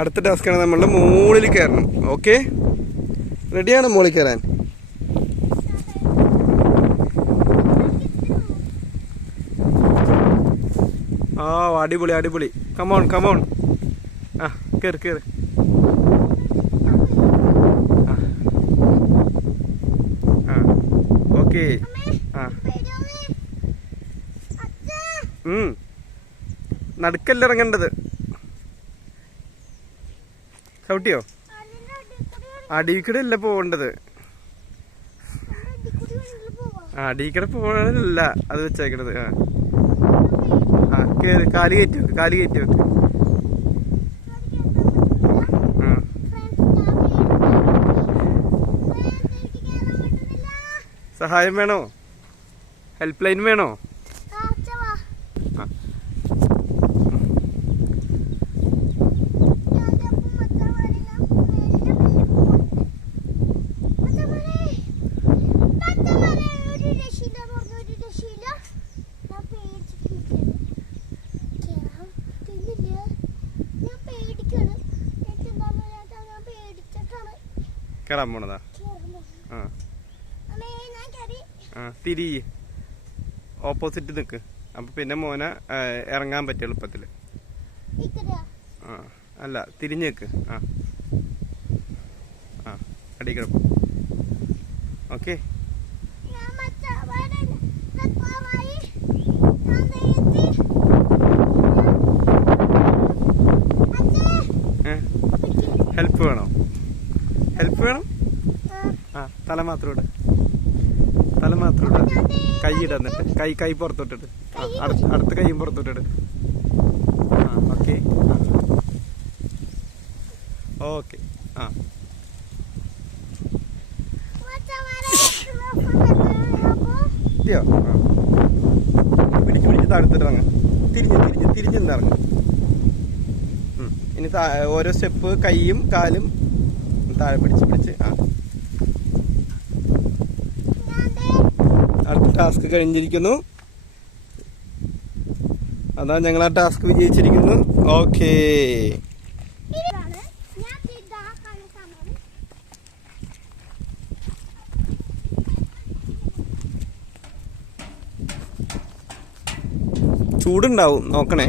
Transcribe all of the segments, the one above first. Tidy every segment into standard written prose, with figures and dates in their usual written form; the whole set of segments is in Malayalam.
അടുത്ത ടാസ്ക്കാണ് നമ്മളുടെ മുകളിൽ കയറണം. ഓക്കെ, റെഡിയാണ് മുകളിൽ കയറാൻ? ആ അടിപൊളി അടിപൊളി. Come on come on. ആ കയറി കയറി. ആ ഓക്കെ. ആ നടുക്കല്ല ഇറങ്ങേണ്ടത്. ചവിട്ടിയോ? അടിക്കടെ അല്ല പോവേണ്ടത്. അടിക്കടെ പോകാനല്ല അത് വെച്ചേക്കണത്. ആ കേറി. കാല് കയറ്റി വെക്ക്, കാല് കയറ്റി വെക്ക്. സഹായം വേണോ? ഹെൽപ്പ് ലൈൻ വേണോ? കയറാൻ പോണതാ? ആ തിരി ഓപ്പോസിറ്റ് നിക്ക്. അപ്പൊ പിന്നെ മോനെ ഇറങ്ങാൻ പറ്റും എളുപ്പത്തില്. ആ അല്ല, തിരിഞ്ഞ് നിക്ക്. ആ ആ അടി കിടക്കും. ഓക്കെ. ഹെൽപ്പ് വേണോ? ഹെൽപ്പ് വേണം. ആ തല മാത്രം ഇട, തല മാത്രം ഇട. കൈ ഇടന്നിട്ട് കൈ പുറത്തോട്ടിട്ട്. ആ അടുത്ത കൈയും പുറത്തോട്ടിട്ട്. ആ ഓക്കെ. ഓക്കെ. ആ പിടിച്ച് പിടിച്ച് താഴത്തിട്ട് ഇറങ്ങ. തിരിഞ്ഞ് ഇറങ്ങും. ഇനി ഓരോ സ്റ്റെപ്പ് കൈയും കാലും താഴെ പിടിച്ച്. ആ അടുത്ത ടാസ്ക് കഴിഞ്ഞിരിക്കുന്നു. അതാ ഞങ്ങൾ ആ ടാസ്ക് വിജയിച്ചിരിക്കുന്നു. ഓക്കേ. ചൂടുണ്ടാവും, നോക്കണേ.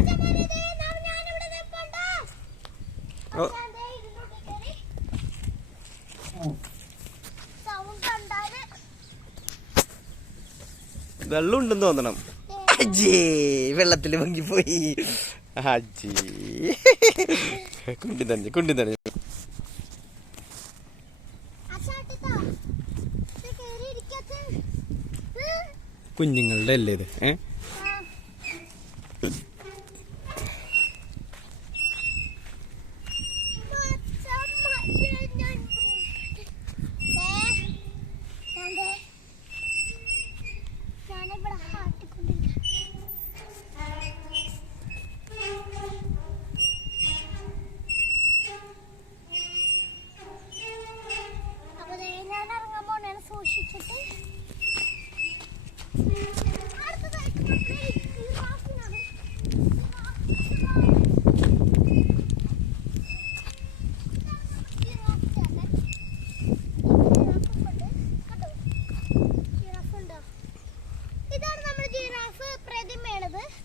വെള്ളം ഉണ്ടെന്ന് തോന്നണം. അജേ വെള്ളത്തിൽ മുങ്ങിപ്പോയി. അജേ കുണ്ടി തന്നെ. കുഞ്ഞുങ്ങളുടെ അല്ലേ ഇത്?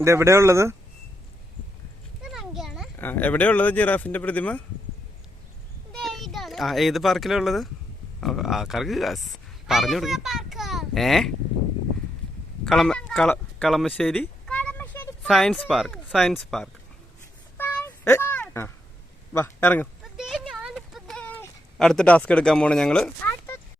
ഇതെവിടെയാ ഉള്ളത്? എവിടെയാ ഉള്ളത് ജിറാഫിന്റെ പ്രതിമ? ആ ഏത് പാർക്കിലാ ഉള്ളത്? പറഞ്ഞു കൊടുക്കും. Kalamassery science park. വാ ഇറങ്ങും. അടുത്ത ടാസ്ക് എടുക്കാൻ പോണേ ഞങ്ങള്.